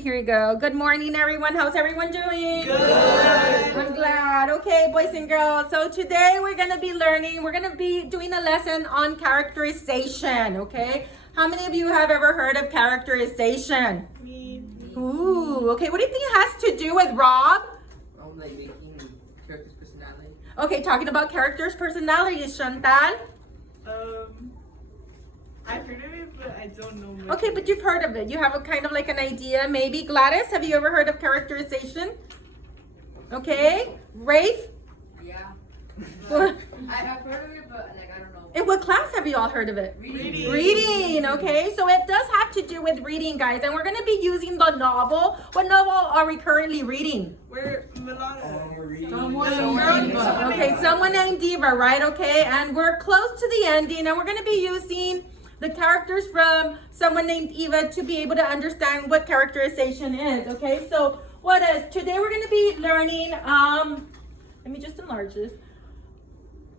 Here we go. Good morning, everyone. How's everyone doing? Good. I'm glad. Okay, boys and girls. So today we're going to be doing a lesson on characterization, okay? How many of you have ever heard of characterization? Me. Ooh, okay. What do you think it has to do with Rob? Like making characters' personality. Okay, talking about characters' personalities, Chantal. I've heard of it, but I don't know much. Okay, but you've heard of it. You have a kind of like an idea, maybe. Gladys, have you ever heard of characterization? Okay. Rafe? Yeah. What? I've heard of it, but like I don't know. In what class have you all heard of it? Reading. Reading, okay? So it does have to do with reading, guys. And we're going to be using the novel. What novel are we currently reading? We're Milana. Okay, Someone Named Diva, right? Okay, and we're close to the ending, and we're going to be using the characters from Someone Named Eva to be able to understand what characterization is, okay? So what is, today we're going to be learning, let me just enlarge this.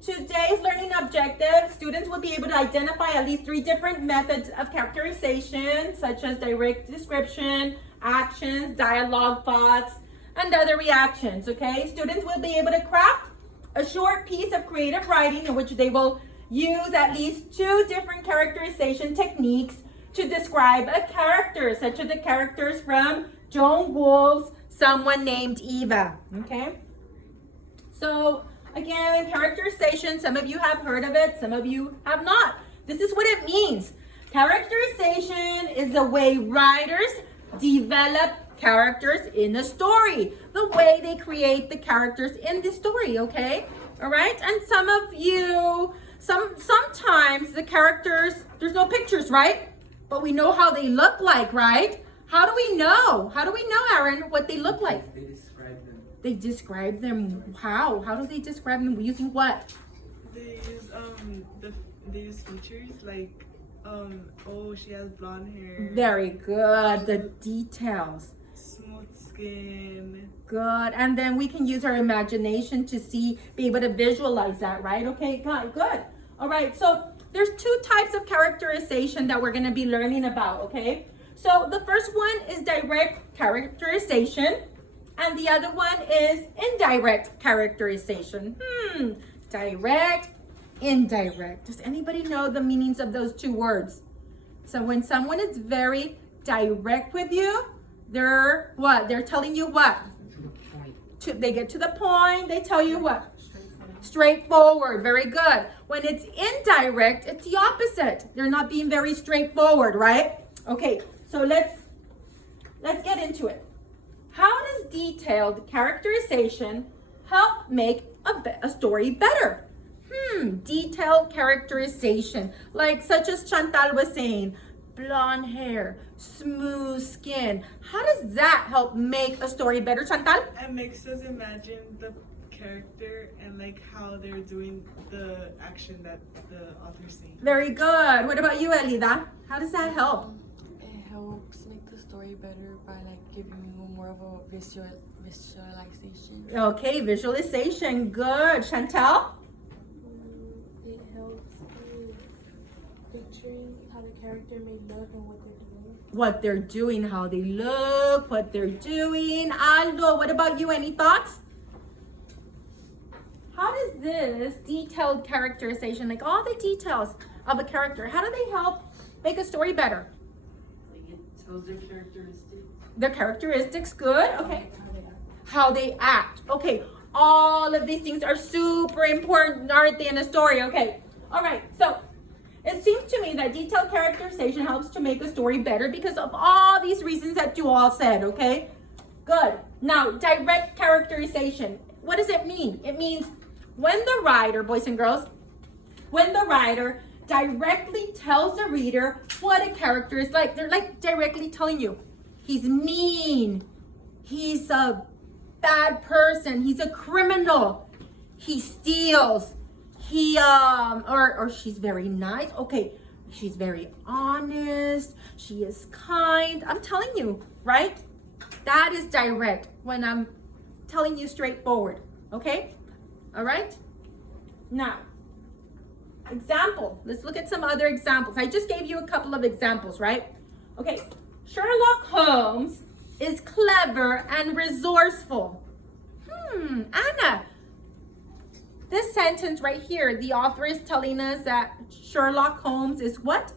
Today's learning objective, students will be able to identify at least 3 different methods of characterization, such as direct description, actions, dialogue, thoughts, and other reactions, okay? Students will be able to craft a short piece of creative writing in which they will use at least 2 different characterization techniques to describe a character, such as the characters from Joan Wolfe's Someone Named Eva, okay? So, again, characterization, some of you have heard of it, some of you have not. This is what it means. Characterization is the way writers develop characters in a story, the way they create the characters in the story, okay? All right, and some of you, sometimes the characters, there's no pictures, right? But we know how they look like, right? How do we know? How do we know, Aaron, what they look like? They describe them. They describe them. How? How do they describe them? Using what? They use they use features like oh, she has blonde hair. Very good. The details. Smooth skin. Good. And then we can use our imagination to be able to visualize that, right? Okay, good. All right, so there's 2 types of characterization that we're going to be learning about, okay? So the first one is direct characterization, and the other one is indirect characterization. Direct, indirect. Does anybody know the meanings of those 2 words? So when someone is very direct with you, they're what? They're telling you what? To the point. They get to the point. They tell you what? Straightforward. Very good. When it's indirect, it's the opposite. They're not being very straightforward, right? Okay, so let's get into it. How does detailed characterization help make a story better? Detailed characterization, like such as Chantal was saying, blonde hair, smooth skin. How does that help make a story better, Chantal? It makes us imagine the character and like how they're doing the action that the author's saying. Very good. What about you, Elida? How does that help? It helps make the story better by like giving you more of a visualization. Okay, visualization. Good. Chantal? It helps with picturing how the character may look and what they're doing. What they're doing, how they look, what they're doing. Aldo, what about you? Any thoughts? How does this detailed characterization, like all the details of a character, how do they help make a story better? Like it tells their characteristics. Their characteristics, good. Okay. How they act. Okay. All of these things are super important, aren't they, in a story? Okay. All right. So it seems to me that detailed characterization helps to make a story better because of all these reasons that you all said, okay? Good. Now, direct characterization. What does it mean? It means when the writer, boys and girls, when the writer directly tells the reader what a character is like. They're like directly telling you, he's mean, he's a bad person, he's a criminal, he steals, he or she's very nice. Okay, she's very honest, she is kind. I'm telling you, right? That is direct when I'm telling you straightforward. Okay? All right? Now, example. Let's look at some other examples. I just gave you a couple of examples, right? Okay. Sherlock Holmes is clever and resourceful. Anna, this sentence right here, the author is telling us that Sherlock Holmes is what?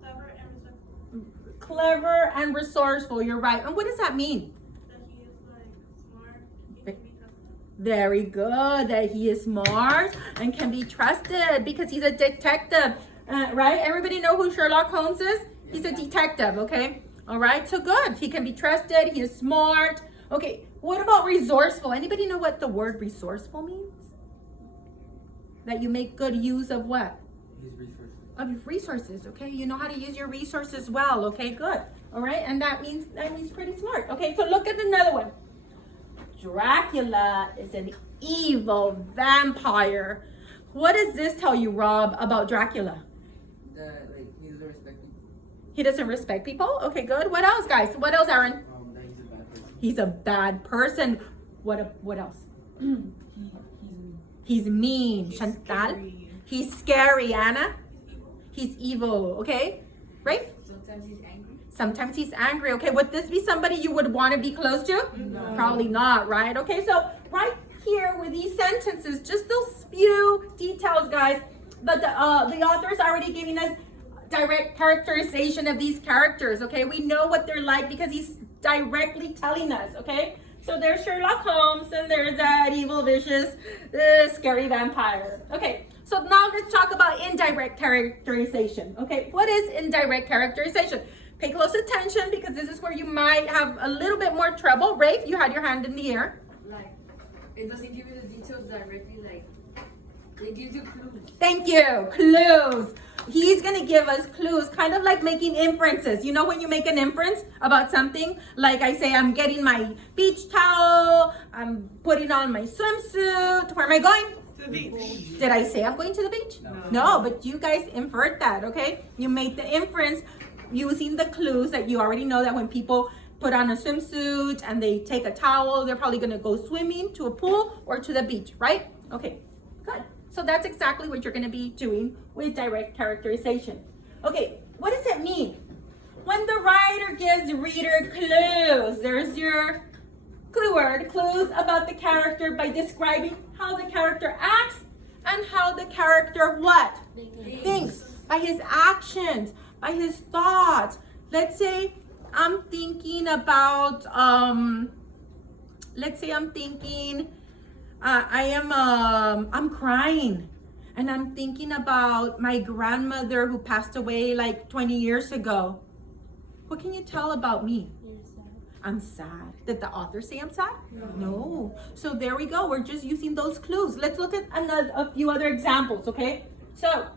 Clever and resourceful. Clever and resourceful, you're right. And what does that mean? That he is like smart. He can be trusted. Very good, that he is smart and can be trusted because he's a detective, right? Everybody know who Sherlock Holmes is? He's a detective, okay? All right, so good. He can be trusted, he is smart. Okay, what about resourceful? Anybody know what the word resourceful means? That you make good use of what? His resources. Of your resources, okay? You know how to use your resources well, okay? Good. All right, and that means pretty smart. Okay, so look at another one. Dracula is an evil vampire. What does this tell you, Rob, about Dracula? That like he doesn't respect people. He doesn't respect people? Okay, good. What else, guys? What else, Aaron? That he's a bad person. He's a bad person. What else? He's mean. Chantal? Scary. He's scary, Anna? He's evil, okay? Right? Sometimes he's angry. Sometimes he's angry. Okay, would this be somebody you would want to be close to? No. Probably not, right? Okay, so right here with these sentences, just those few details, guys, but the author is already giving us direct characterization of these characters, okay? We know what they're like because he's directly telling us, okay? So there's Sherlock Holmes and there's that evil, vicious, scary vampire. Okay, so now let's talk about indirect characterization, okay? What is indirect characterization? Pay close attention because this is where you might have a little bit more trouble. Rafe, you had your hand in the air. Like, it doesn't give you the details directly. Like, it gives you clues. Thank you. Clues. He's going to give us clues, kind of like making inferences. You know when you make an inference about something? Like I say, I'm getting my beach towel. I'm putting on my swimsuit. Where am I going? To the beach. Did I say I'm going to the beach? No, but you guys inferred that, okay? You made the inference using the clues that you already know that when people put on a swimsuit and they take a towel, they're probably going to go swimming to a pool or to the beach, right? Okay, good. So that's exactly what you're going to be doing with direct characterization. Okay, what does it mean? When the writer gives reader clues, there's your clue word, clues about the character by describing how the character acts and how the character what? Thinks. By his actions, by his thoughts. Let's say I'm thinking about, I'm crying and I'm thinking about my grandmother who passed away like 20 years ago. What can you tell about me? You're sad. I'm sad. Did the author say I'm sad? No. So there we go. We're just using those clues. Let's look at a few other examples, okay? So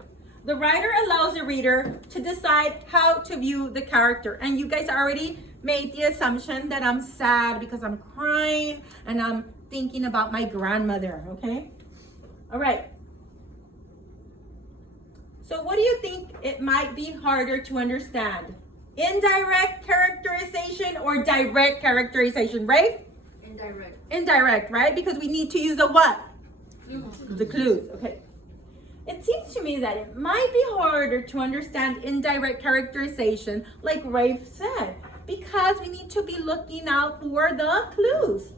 the writer allows the reader to decide how to view the character. And you guys already made the assumption that I'm sad because I'm crying and I'm thinking about my grandmother, okay? All right. So what do you think it might be harder to understand? Indirect characterization or direct characterization, right? Indirect. Indirect, right? Because we need to use the what? Clues. The clues, okay. It seems to me that it might be harder to understand indirect characterization, like Rafe said, because we need to be looking out for the clues.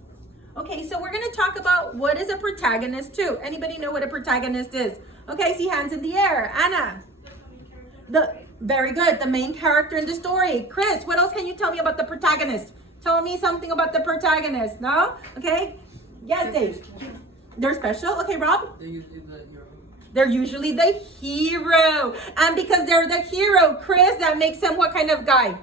Okay, so we're going to talk about what is a protagonist too. Anybody know what a protagonist is? Okay, see hands in the air. Anna. Very good, the main character in the story. Chris, what else can you tell me about the protagonist? Tell me something about the protagonist. No? Okay. Yes, Dave. They're special. Okay, Rob. They're usually the hero. They're usually the hero. And because they're the hero, Chris, that makes them what kind of guy?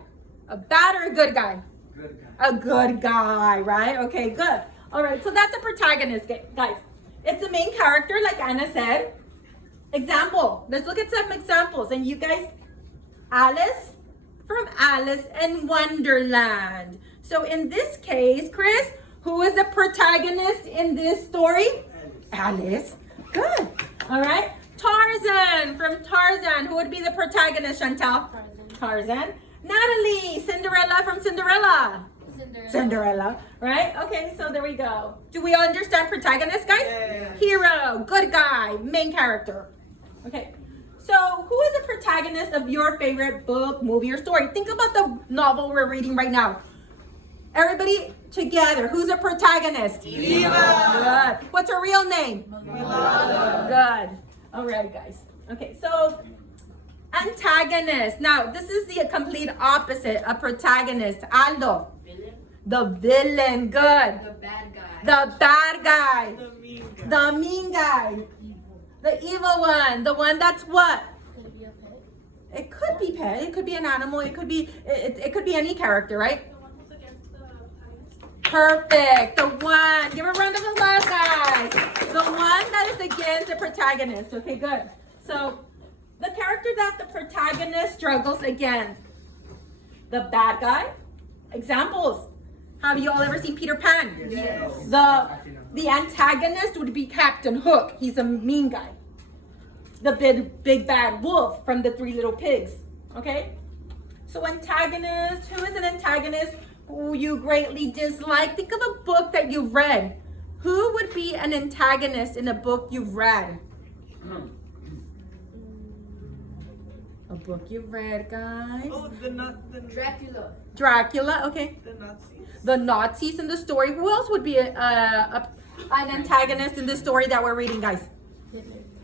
A bad or a good guy? Good guy. A good guy, right? Okay, good. All right, so that's a protagonist, guys. It's the main character, like Anna said. Example. Let's look at some examples. And you guys, Alice from Alice in Wonderland. So in this case, Chris, who is the protagonist in this story? Alice. Good. All right. Tarzan from Tarzan. Who would be the protagonist, Chantal? Tarzan. Natalie, Cinderella from Cinderella. Cinderella, right? Okay, so there we go. Do we understand protagonist, guys? Yeah. Hero, good guy, main character. Okay, so who is the protagonist of your favorite book, movie, or story? Think about the novel we're reading right now. Everybody together. Who's a protagonist? Eva. Good. What's her real name? Good. All right, guys. Okay, so antagonist. Now, this is the complete opposite of protagonist. Aldo. Villain? The villain. Good. The bad guy. The bad guy. The mean guy. The mean guy. The evil one. The one that's what? Could it be a pet? It could be pet. It could be an animal. It could be any character, right? The one who's against the protagonist. Perfect. The one. Give a round of applause, guys. The one that is against the protagonist. Okay, good. So, the character that the protagonist struggles against. The bad guy. Examples. Have you all ever seen Peter Pan? Yes. The antagonist would be Captain Hook. He's a mean guy. The big bad wolf from the Three Little Pigs. Okay? So antagonist, who is an antagonist who you greatly dislike? Think of a book that you've read. Who would be an antagonist in a book you've read? A book you've read, guys. Oh, Dracula. Dracula, okay. the Nazis. The Nazis in the story. Who else would be an antagonist in the story that we're reading, guys?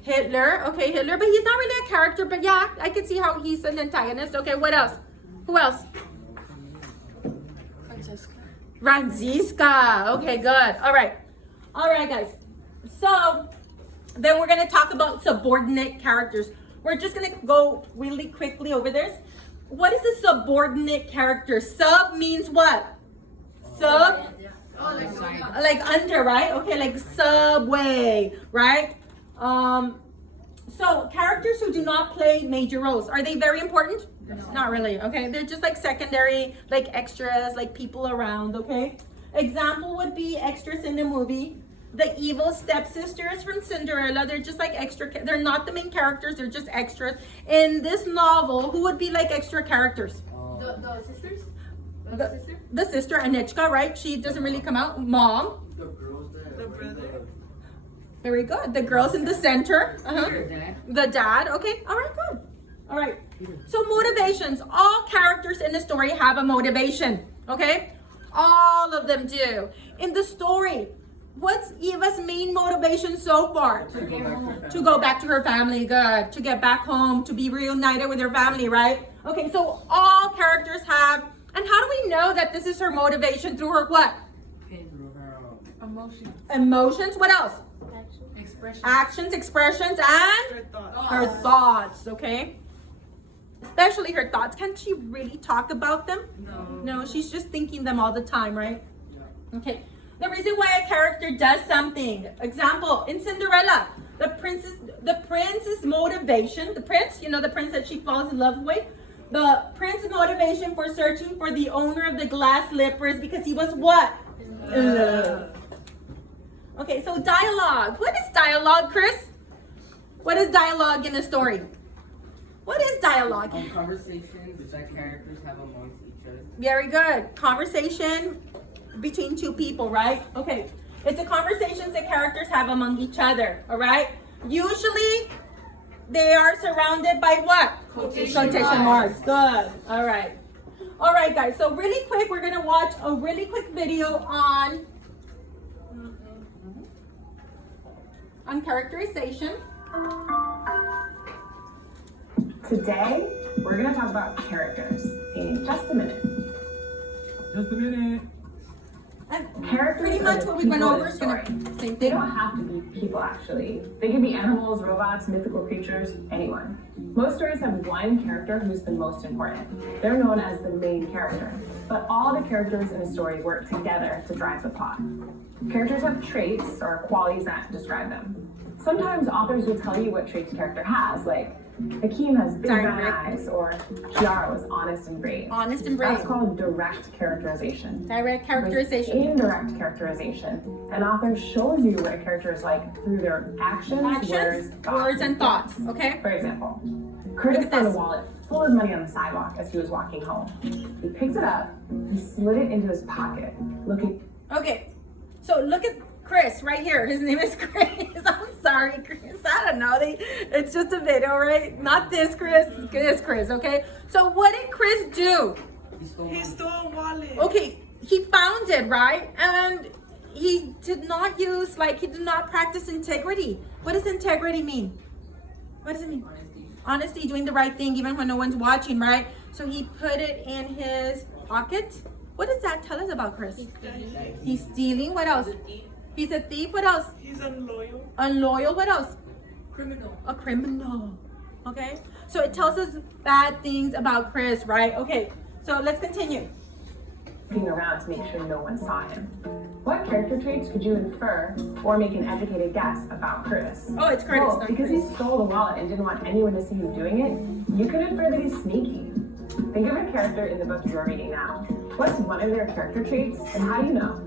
Hitler. Okay, Hitler, but he's not really a character, but yeah, I can see how he's an antagonist. Okay, what else? Who else? Franziska. Okay, good. All right, guys. So then we're gonna talk about subordinate characters. We're just gonna go really quickly over this. What is a subordinate character? Sub means what? Sub, Oh, like like under, right? Okay, like subway, right? So characters who do not play major roles, are they very important? Not really, okay? They're just like secondary, like extras, like people around, okay? Example would be extras in the movie. The evil stepsisters from Cinderella, they're just like extra, they're not the main characters, they're just extras. In this novel, who would be like extra characters? the sisters? The- Sister? The sister, Anichka, right? She doesn't really come out. Mom, The brother. very good. The girls in the center. The dad. Okay. All right. Good. All right. So motivations. All characters in the story have a motivation. Okay. All of them do. In the story, what's Eva's main motivation so far? To go back to her family. Good. To get back home. To be reunited with her family. Right. Okay. So all characters have. And how do we know that this is her motivation? Through her what? Emotions. What else? Expression. Actions, expressions, and Her thoughts. her thoughts, okay? Especially her thoughts. Can she really talk about them? No, she's just thinking them all the time, right? Okay. The reason why a character does something. Example, in Cinderella, the prince's motivation, the prince that she falls in love with, the prince's motivation for searching for the owner of the glass slippers because he was what? In love. Okay, so dialogue. What is dialogue, Chris? What is dialogue in a story? What is dialogue? Conversations which our characters have amongst each other. Very good. Conversation between two people, right? Okay. It's the conversations that characters have among each other, all right? Usually, they are surrounded by what? Quotation marks. Good. All right. All right, guys. So really quick, we're going to watch a really quick video on characterization. Today, we're going to talk about characters in just a minute. And Characters pretty are much the what we went people over in is the going to story. same They thing. don't have to be people, actually. They can be animals, robots, mythical creatures, anyone. Most stories have one character who's the most important. They're known as the main character. But all the characters in a story work together to drive the plot. Characters have traits or qualities that describe them. Sometimes authors will tell you what traits a character has, like Hakeem has big brown Direct. eyes, or Kiara was honest and brave. Honest and brave. That's called direct characterization. Direct With characterization. indirect characterization, an author shows you what a character is like through their actions, Words, and thoughts. Okay? For example, Look Chris at found a this. wallet full of money on the sidewalk as he was walking home. He picked it up, he slid it into his pocket, looking. Okay. So look at Chris right here. His name is Chris. I'm sorry, Chris. I don't know. It's just a video, right? Not this Chris. This Chris, okay? So what did Chris do? He stole a wallet. Okay, he found it, right? And he did not use, he did not practice integrity. What does integrity mean? What does it mean? Honesty, doing the right thing even when no one's watching, right? So he put it in his pocket. What does that tell us about Chris? He's stealing. What else? He's a thief. What else? He's unloyal. Unloyal. What else? Criminal. A criminal. Okay? So it tells us bad things about Chris, right? Okay, so let's continue. Looking around to make sure no one saw him. What character traits could you infer or make an educated guess about Curtis? Oh, it's Curtis. Well, because he stole the wallet and didn't want anyone to see him doing it, you could infer that he's sneaky. Think of a character in the book you're reading now. What's one of their character traits, and how do you know?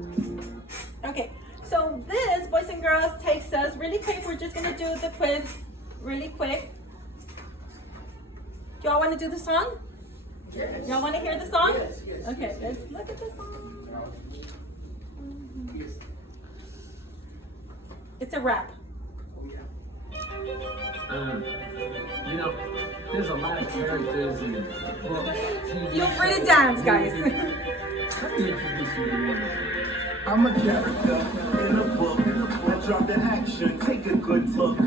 Okay, so this, boys and girls, takes us really quick. We're just gonna do the quiz really quick. Y'all want to do the song? Yes. Y'all want to hear the song? Yes. Okay, let's look at the song. Yes. It's a rap. You know, there's a lot of characters in books, TV Feel free to dance, guys. Let me introduce you to one of them. I'm a character in a book. I drop the action, take a good look.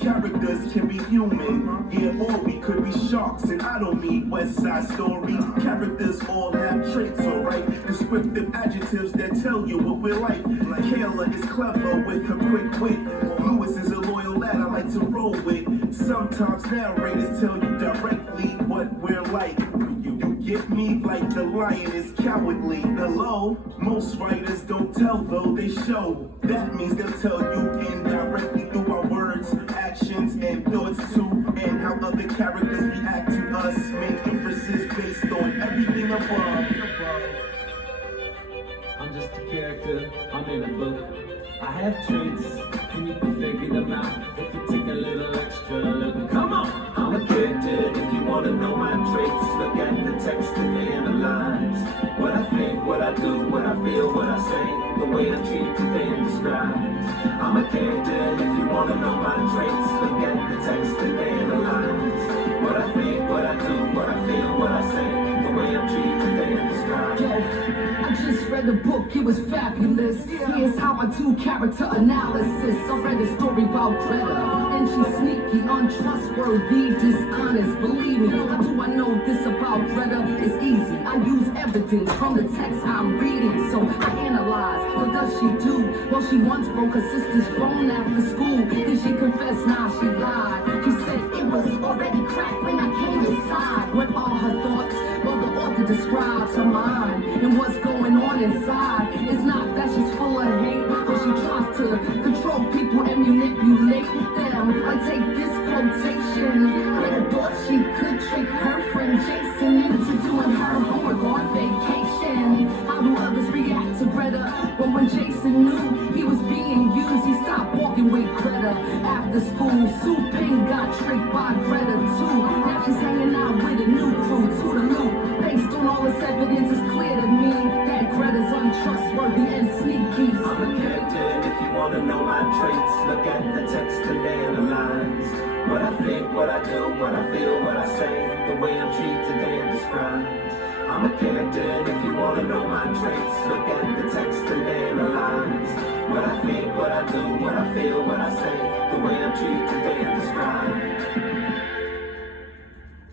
Characters can be human, yeah, or we could be sharks. And I don't mean West Side Story. Characters all have traits, alright? Descriptive adjectives that tell you what we're like. Kayla is clever with her quick wit. Lewis is a loyal lad I like to roll with. Sometimes narrators tell you directly what we're like. You get me? Like the lion is cowardly. Hello? Most writers don't tell though, they show. That means they'll tell you indirectly through our words, actions, and thoughts too. And how other characters react to us. Make inferences based on everything above. I'm just a character, I'm in a book. I have traits, and you can figure them out if you take a little extra look. Come on! I'm a character, if you wanna know my traits, look at the text and they analyze. What I think, what I do, what I feel, what I say, the way I treat today and describe. I'm a character, if you wanna know my traits, look at the text and they analyze. What I think, what I do, what I feel, what I say, the way I treat today and describe. I just read the book, it was fabulous. Here's how I do character analysis. I read a story about Greta, and she's sneaky, untrustworthy, dishonest. Believe me, how do I know this about Greta? It's easy. I use evidence from the text I'm reading, so I analyze. What does she do? Well, she once broke her sister's phone after school. Then she confessed, now she lied. She said it was already cracked when I came inside. What are her thoughts? Well, the author describes her mind and what's going on inside. It's not that she's full of hate, but she tries to control people and manipulate them. I take this quotation. Greta thought she could trick her friend Jason into doing her homework on vacation. How do others react to Greta? But when Jason knew he was being used, he stopped walking with Greta. After school, Sue Ping got tricked by Greta too. Now she's hanging out with a new crew, to the loop. Based on all this evidence, it's clear to me that Greta's untrustworthy and sneaky. I'm a character, if you wanna know my traits, look at the text and analyze. What I think, what I do, what I feel, what I say, the way I'm treated and described. I'm a character, if you wanna know my traits, look at the text and analyze. What I think, what I do, what I feel, what I say, the way I'm treated and described.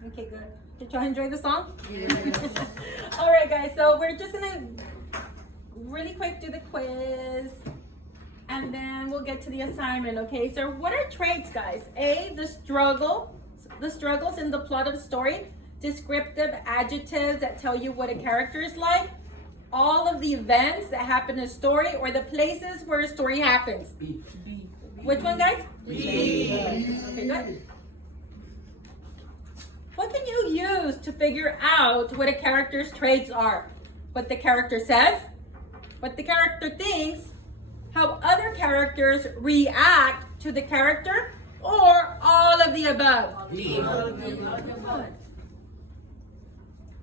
Okay, good. Did y'all enjoy the song? All right, guys, so we're just gonna really quick do the quiz, and then we'll get to the assignment, okay? So what are traits, guys? A, the struggles in the plot of the story, descriptive adjectives that tell you what a character is like, all of the events that happen in a story, or the places where a story happens. B. Which one, guys? B. Okay, good. What can you use to figure out what a character's traits are? What the character says, what the character thinks, how other characters react to the character, or all of the above? B.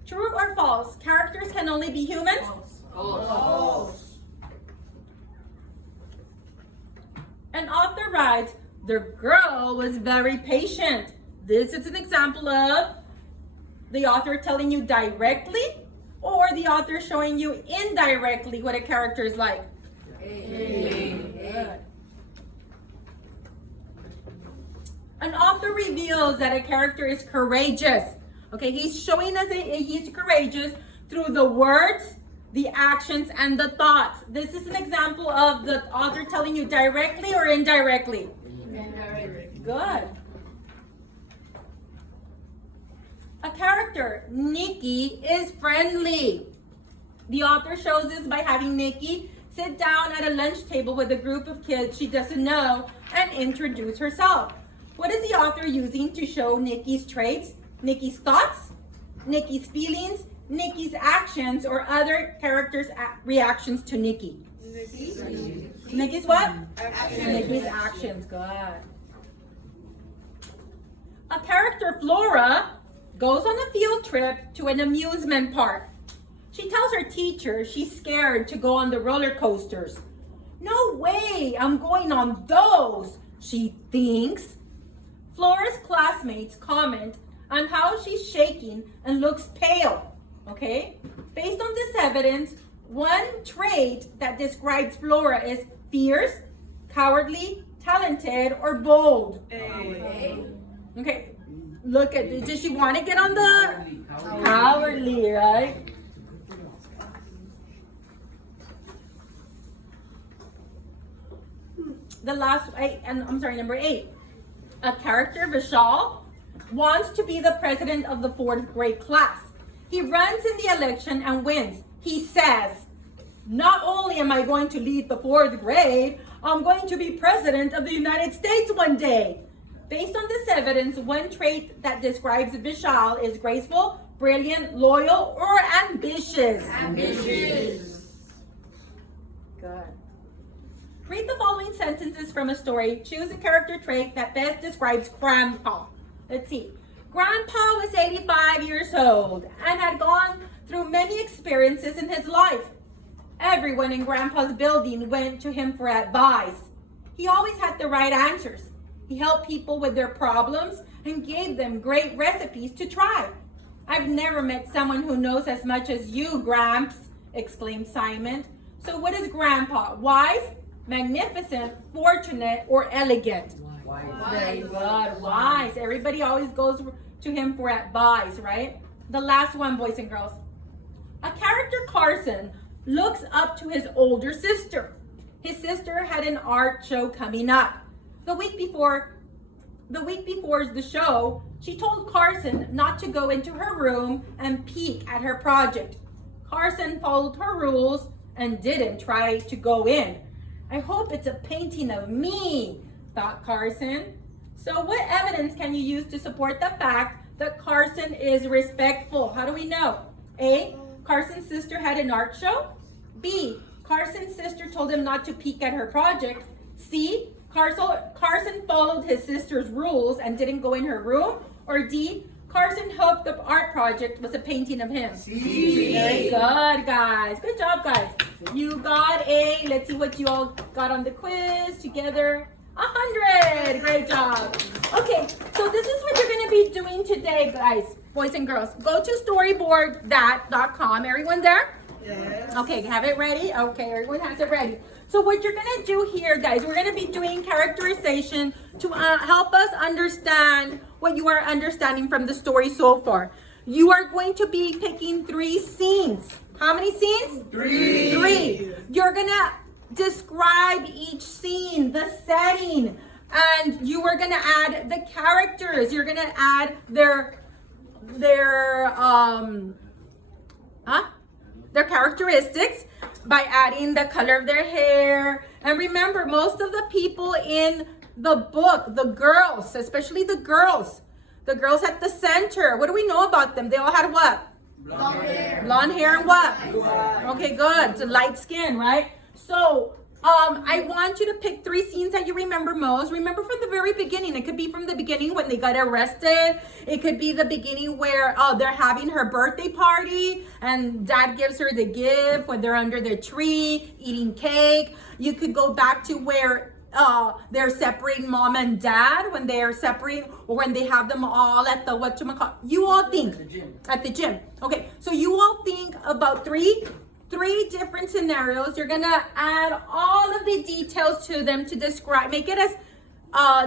True or false? Characters can only be humans? False. An author writes, the girl was very patient. This is an example of the author telling you directly or the author showing you indirectly what a character is like? Good. An author reveals that a character is courageous. Okay, he's showing us he's courageous through the words, the actions, and the thoughts. This is an example of the author telling you directly or indirectly? Indirectly. Good. A character, Nikki, is friendly. The author shows this by having Nikki sit down at a lunch table with a group of kids she doesn't know and introduce herself. What is the author using to show Nikki's traits? Nikki's thoughts, Nikki's feelings, Nikki's actions, or other characters' reactions to Nikki? Nikki's what? Actions. Nikki's actions. Good. A character, Flora, goes on a field trip to an amusement park. She tells her teacher she's scared to go on the roller coasters. No way, I'm going on those, she thinks. Flora's classmates comment on how she's shaking and looks pale. Okay? Based on this evidence, one trait that describes Flora is fierce, cowardly, talented, or bold. Okay, look at this. Does she want to get on the cowardly, right? Number 8. A character, Vishal, wants to be the president of the 4th grade class. He runs in the election and wins. He says, not only am I going to lead the 4th grade, I'm going to be president of the United States one day. Based on this evidence, one trait that describes Vishal is graceful, brilliant, loyal, or ambitious. Ambitious. Good. Read the following sentences from a story. Choose a character trait that best describes Grandpa. Let's see. Grandpa was 85 years old and had gone through many experiences in his life. Everyone in Grandpa's building went to him for advice. He always had the right answers. He helped people with their problems and gave them great recipes to try. I've never met someone who knows as much as you, Gramps, exclaimed Simon. So what is Grandpa? Wise, magnificent, fortunate, or elegant? Very good. Wise. Everybody always goes to him for advice, right? The last one, boys and girls. A character, Carson, looks up to his older sister. His sister had an art show coming up. The week before the show, she told Carson not to go into her room and peek at her project. Carson followed her rules and didn't try to go in. I hope it's a painting of me, thought Carson. So what evidence can you use to support the fact that Carson is respectful? How do we know? A, Carson's sister had an art show. B, Carson's sister told him not to peek at her project. C, Carson followed his sister's rules and didn't go in her room. Or D, Carson hoped the art project was a painting of him. C. Very good, guys. Good job, guys. You got a, let's see what you all got on the quiz together. 100. Great job. Okay, so this is what you're going to be doing today, guys, boys and girls. Go to storyboardthat.com. Everyone there? Yes. Okay, have it ready? Okay, everyone has it ready. So what you're going to do here, guys, we're going to be doing characterization to help us understand what you are understanding from the story so far. You are going to be picking 3 scenes. How many scenes? 3. 3. You're going to describe each scene, the setting, and you are going to add the characters. You're going to add their characteristics by adding the color of their hair. And remember, most of the people in the book, the girls, especially the girls at the center, what do we know about them? They all had what? Blonde hair and what? Okay, good. It's a light skin, right? So I want you to pick 3 scenes that you remember most. Remember from the very beginning. It could be from the beginning when they got arrested. It could be the beginning where they're having her birthday party and dad gives her the gift when they're under the tree eating cake. You could go back to where they're separating mom and dad, when they're separating, or when they have them all at the whatchamacallit. You all think at the gym. Okay, so you all think about three different scenarios. You're gonna add all of the details to them to describe, make it as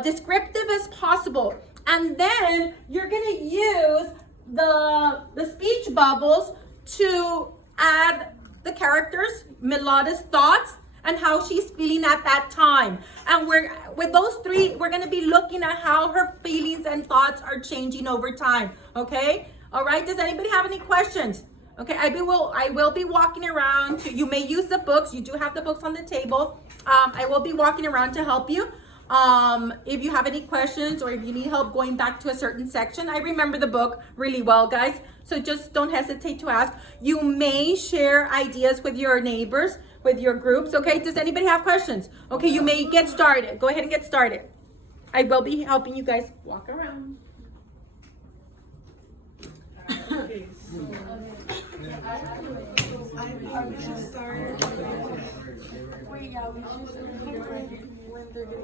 descriptive as possible, and then you're gonna use the speech bubbles to add the characters, Milada's thoughts, and how she's feeling at that time. And with those three, we're gonna be looking at how her feelings and thoughts are changing over time. Okay? All right. Does anybody have any questions? Okay, I will be walking around. You may use the books. You do have the books on the table. I will be walking around to help you. If you have any questions or if you need help going back to a certain section, I remember the book really well, guys. So just don't hesitate to ask. You may share ideas with your neighbors, with your groups. Okay, does anybody have questions? Okay, you may get started. Go ahead and get started. I will be helping you guys walk around. Okay, so I think we should start. Wait, yeah, we should say when they're getting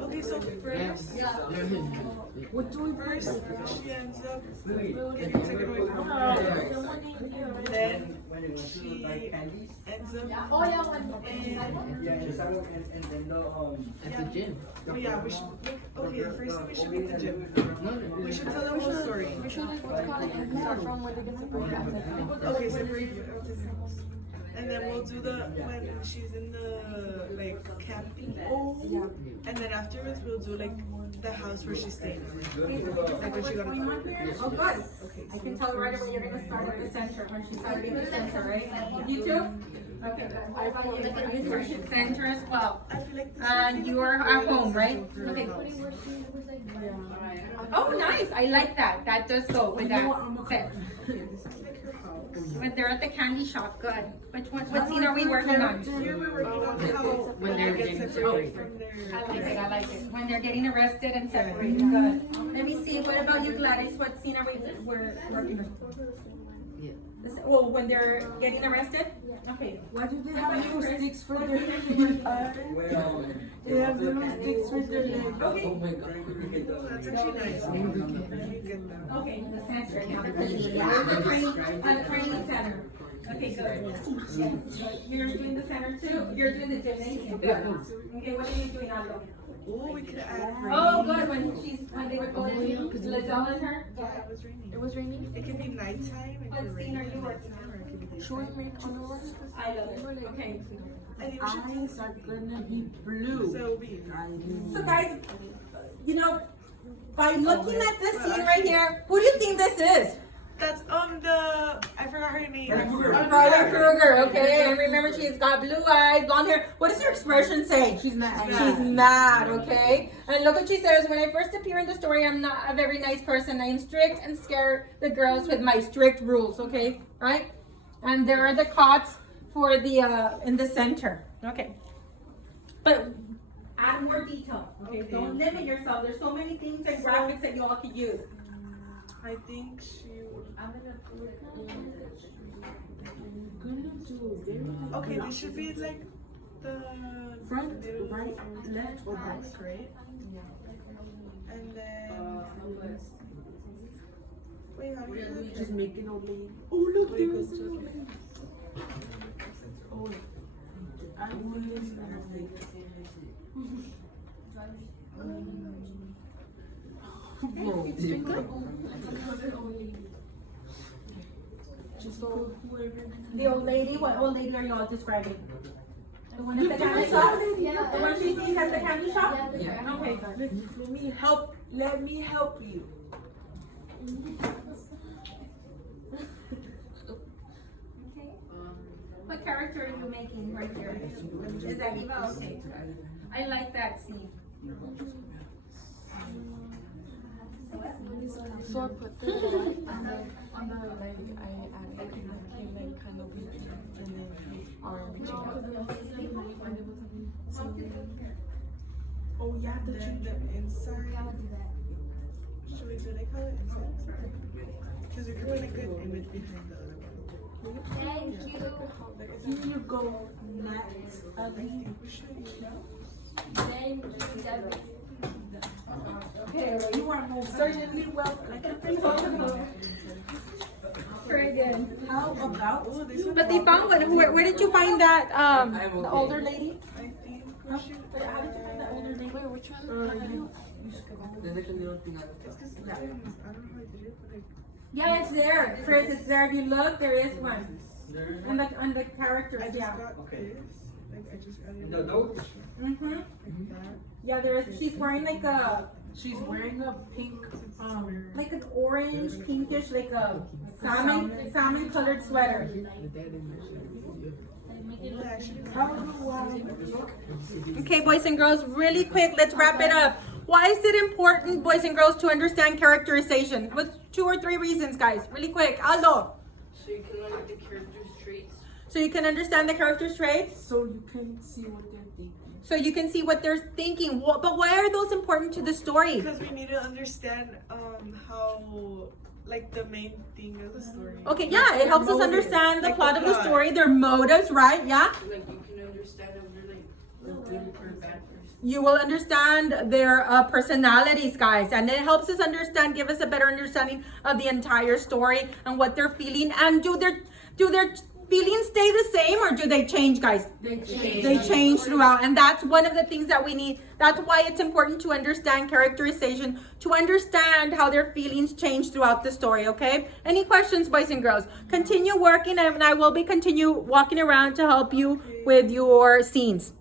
Okay, so first, she ends up getting taken away from her. Then she ends up At the gym. Oh yeah, we should make, okay, first we should make the gym. We should tell the whole story. We should like what's called like start from when they get separated. Okay, separate. And then we'll do the when she's in the like camping. Yeah. And then afterwards we'll do like the house where she's staying. Like when she got Oh, good. I can tell right away you're going to start at the center when she's already in the center, right? You too? Okay, good. Where she's center as well. I feel like this And you are at home, right? Okay. Oh, nice. I like that. That does go with that set. When they're at the candy shop, good. What scene are we working on? here we're working on how When they're get getting separated from their. I like it. When they're getting arrested and separated, good. Let me see, what about you, Gladys? What scene are we're working on? Well, when they're getting arrested? Okay. Why do they have little sticks for their legs? They have little sticks for their legs. Okay. Oh my god. That's actually nice. You get that. Okay, the center now. The training center. Okay, good. You're doing the center too? You're doing the gymnasium. Okay, what are you doing, Aldo? Oh, we could add. Oh, good. When they were going to Lizelle and her? Yeah, it was raining. It was raining. It can be nighttime. It What can scene are you rain. working on? Or it can be daytime. Short make on the one. I love it. Okay. I think we should Eyes are gonna be blue. So we. So guys, you know, by looking at this scene right here, who do you think this is? That's I forgot her name. Freddy Krueger, okay? And remember, she's got blue eyes, blonde hair. What does her expression say? She's mad. She's mad, okay? And look what she says. When I first appear in the story, I'm not a very nice person. I am strict and scare the girls with my strict rules, okay? Right? And there are the cots for the, in the center. Okay. But add more detail, okay? Don't limit yourself. There's so many things and graphics that you all could use. I think she would. Okay, this should be like the Front, little right, left, or back? house, right? And then. Wait, how do you do that? Just making old lady. Oh, look, Wait, there goes is to a the- old lady. Oh, I will listen. The old lady, what old lady are you all describing? The one at the candy shop? The one she sees at the candy shop? Yeah. Okay, good. Let me help you. Okay. What character are you making right here? Is that Eva? Okay. I like that scene. So I put the light on the like I added like kind of weak and then arm reaching out. Oh, yeah, the Then the inside. Should we do like how it inside? Because we could put a good image behind the other one. Here you go, Nat. I think we should. Okay, well, you are most certainly welcome. Very good. How about? Oh, this one. But they found one. Where did you find that? The older lady. I think. How did you find the older lady? Wait, which one? The next one you don't think It's because I don't know how I did it, but Yeah, it's there. First, it's there. If you look, there is one. On the characters, I just yeah. got Okay. this. Like I just got it. The notes? Mhm. Like that. Yeah, there is. She's wearing like a She's wearing a pink, like an orange, pinkish, like a salmon colored sweater. Okay, boys and girls, really quick, let's wrap it up. Why is it important, boys and girls, to understand characterization? What's 2 or 3 reasons, guys? Really quick. Aldo. So you can learn the character's traits. So you can understand the character's traits? so you can see what they're thinking. So you can see what they're thinking. But why are those important to the story? Because we need to understand how, like, the main thing of the story. Okay, yeah, it helps us understand the Like plot the of the plot. story, their motives, right? Yeah. Like you can understand if they're like a good or a bad person. You will understand their personalities, guys, and it helps us understand, give us a better understanding of the entire story and what they're feeling. And do their feelings stay the same, or do they change, guys? They change throughout, and that's one of the things that we need. That's why it's important to understand characterization, to understand how their feelings change throughout the story. Okay? Any questions, boys and girls? Continue working, and I will be continue walking around to help you with your scenes.